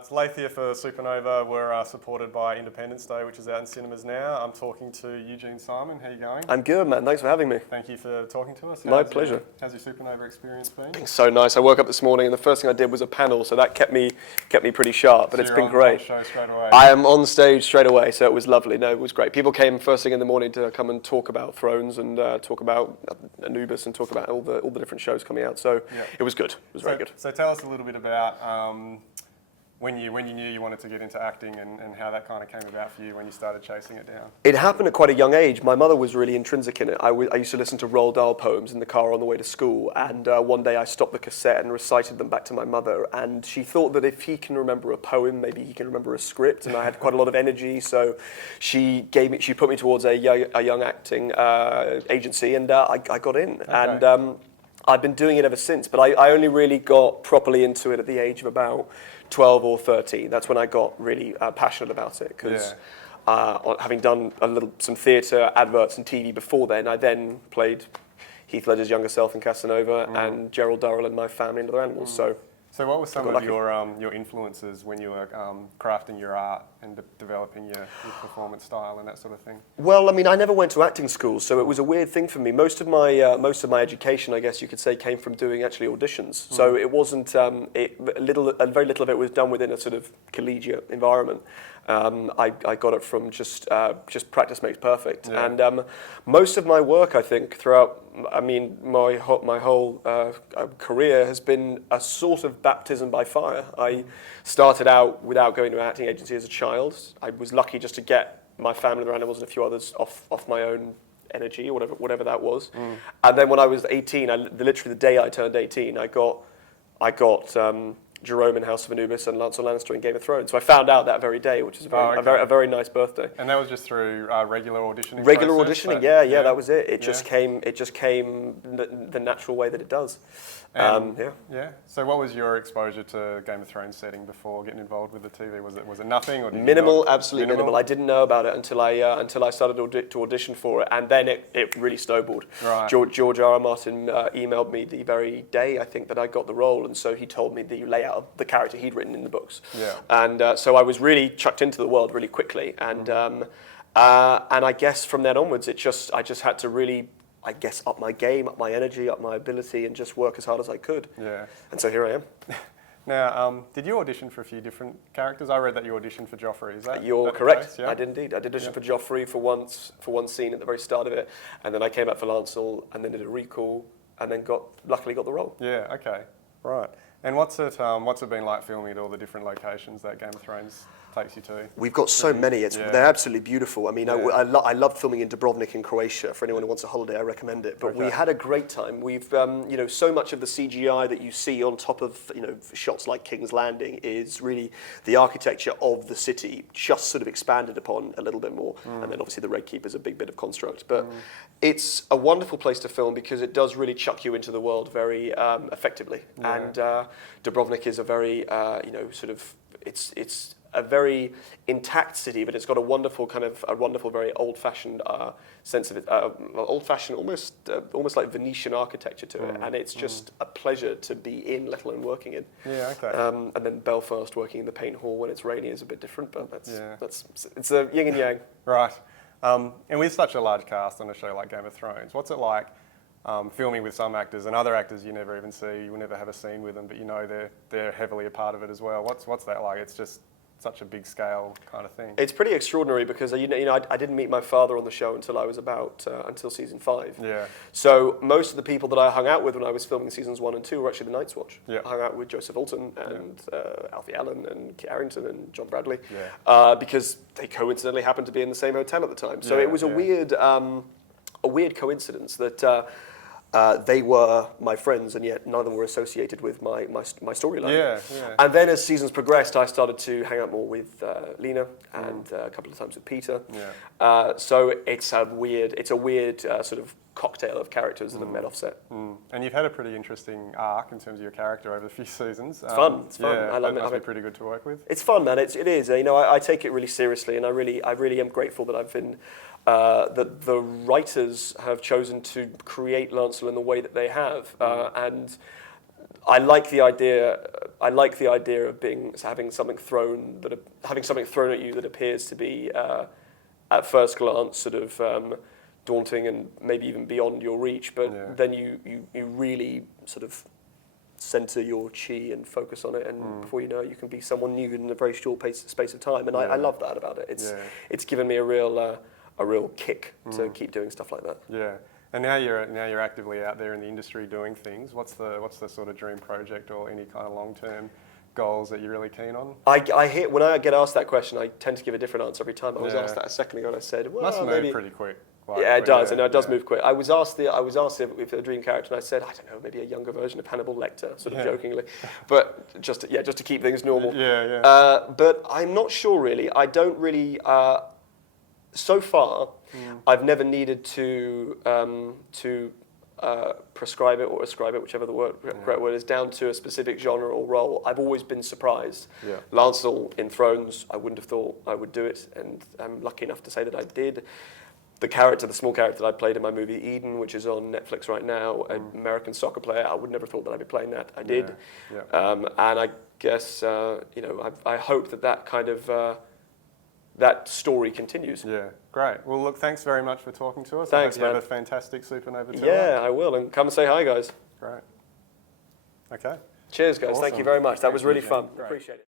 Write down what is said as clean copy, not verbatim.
It's Lath here for Supanova. We're supported by Independence Day, which is out in cinemas now. I'm talking to Eugene Simon. How are you going? I'm good, man. Thanks for having me. Thank you for talking to us. My pleasure. How's your Supanova experience been? It's so nice. I woke up this morning and the first thing I did was a panel, so that kept me pretty sharp. But So it's you're been on great. The show straight away. I am on stage straight away, so it was lovely. No, it was great. People came first thing in the morning to come and talk about Thrones and talk about Anubis and talk about all the different shows coming out. So It was good. It was very good. So tell us a little bit about when you knew you wanted to get into acting and how that kind of came about for you when you started chasing it down. It happened at quite a young age. My mother was really intrinsic in it. I used to listen to Roald Dahl poems in the car on the way to school, and one day I stopped the cassette and recited them back to my mother, and she thought that if he can remember a poem, maybe he can remember a script, and I had quite a lot of energy, so she put me towards a young acting agency, and I got in. Okay. And I've been doing it ever since, but I only really got properly into it at the age of about 12 or 13. That's when I got really passionate about it, because having done some theatre, adverts and TV before then, I then played Heath Ledger's younger self in Casanova and Gerald Durrell in My Family and Other Animals. So what were some of your influences when you were crafting your art and developing your performance style and that sort of thing? Well, I mean, I never went to acting school, so it was a weird thing for me. Most of my education, I guess you could say, came from doing actually auditions. So it wasn't very little of it was done within a sort of collegiate environment. I got it from just practice makes perfect, and most of my work, I think, throughout, I mean, my whole career has been a sort of baptism by fire. I started out without going to an acting agency as a child. I was lucky just to get My Family, Other Animals, and a few others off my own energy, or whatever that was. And then when I was 18, literally the day I turned 18, I got Jerome in House of Anubis and Lancel Lannister in Game of Thrones. So I found out that very day, which is a very nice birthday. And that was just through regular auditioning. Regular auditioning, yeah, that was it. It just came the natural way that it does. So what was your exposure to Game of Thrones setting before getting involved with the TV? Was it nothing, or did minimal? Absolutely minimal. I didn't know about it until I started to audition for it, and then it really snowballed. Right. George R. R. Martin emailed me the very day, I think, that I got the role, and so he told me the layout of the character he'd written in the books. Yeah. And so I was really chucked into the world really quickly, and I guess from then onwards, I just had to really, I guess, up my game, up my energy, up my ability, and just work as hard as I could. Yeah. And so here I am. Now, did you audition for a few different characters? I read that you auditioned for Joffrey. Is that You're correct. Yeah? I did indeed. I did audition for Joffrey for one scene at the very start of it, and then I came back for Lancel, and then did a recall, and then luckily got the role. Yeah. Okay. Right. And what's it been like filming at all the different locations that Game of Thrones takes you to? We've got so many. They're absolutely beautiful. I mean, I loved filming in Dubrovnik in Croatia. For anyone who wants a holiday, I recommend it. But we had a great time. We've, so much of the CGI that you see on top of, shots like King's Landing is really the architecture of the city, just sort of expanded upon a little bit more. And then obviously the Red Keep is a big bit of construct. But it's a wonderful place to film because it does really chuck you into the world very effectively. Yeah. And Dubrovnik is a very, it's a very intact city, but it's got a wonderful, very old-fashioned sense of it, old-fashioned, almost like Venetian architecture to it, and it's just a pleasure to be in, let alone working in. Yeah, okay. And then Belfast, working in the paint hall when it's rainy, is a bit different, but it's a yin and yang. Right. And with such a large cast on a show like Game of Thrones, what's it like filming with some actors and other actors you never even see, you will never have a scene with them, but they're heavily a part of it as well? What's that like? It's just such a big scale kind of thing. It's pretty extraordinary because I didn't meet my father on the show until I was until season 5. Yeah. So most of the people that I hung out with when I was filming seasons 1 and 2 were actually the Night's Watch. Yeah. I hung out with Joseph Alton and Alfie Allen and Kit Harington and John Bradley because they coincidentally happened to be in the same hotel at the time. So it was a weird coincidence that. They were my friends, and yet none of them were associated with my storyline. Yeah. And then as seasons progressed, I started to hang out more with Lena and a couple of times with Peter. Yeah. So it's a weird sort of cocktail of characters that have met offset. And you've had a pretty interesting arc in terms of your character over a few seasons. It's fun. It's fun. Yeah, it must be pretty good to work with. It's fun, man. It is. I take it really seriously, and I really am grateful that I've been. That the writers have chosen to create Lancel in the way that they have, and I like the idea. I like the idea of having something thrown at you that appears to be at first glance sort of daunting and maybe even beyond your reach. But then you really sort of center your chi and focus on it, and before you know it, you can be someone new in a very short space of time. And I love that about it. It's given me a real kick to keep doing stuff like that. Yeah. And now you're actively out there in the industry doing things. What's the sort of dream project or any kind of long-term goals that you're really keen on? When I get asked that question, I tend to give a different answer every time. I was asked that a second ago, and I said, "Well, must move maybe pretty quick." Yeah, it does. And it does move quick. I was asked if a dream character, and I said, I don't know, maybe a younger version of Hannibal Lecter, sort of jokingly, but just to keep things normal. But I'm not sure really. I don't really. So far, I've never needed to prescribe it or ascribe it, whichever the correct word is, down to a specific genre or role. I've always been surprised. Lancel in Thrones, I wouldn't have thought I would do it, and I'm lucky enough to say that I did. The small character that I played in my movie Eden, which is on Netflix right now, an American soccer player, I would never have thought that I'd be playing that. I did. And I guess, I hope that kind of, that story continues. Yeah, great. Well, look, thanks very much for talking to us. Thanks, I hope you man. have a fantastic Supanova tour. Yeah, I will. And come and say hi, guys. Great. Okay. Cheers, guys. Awesome. Thank you very much. That was really Eugene. fun. Great. Appreciate it.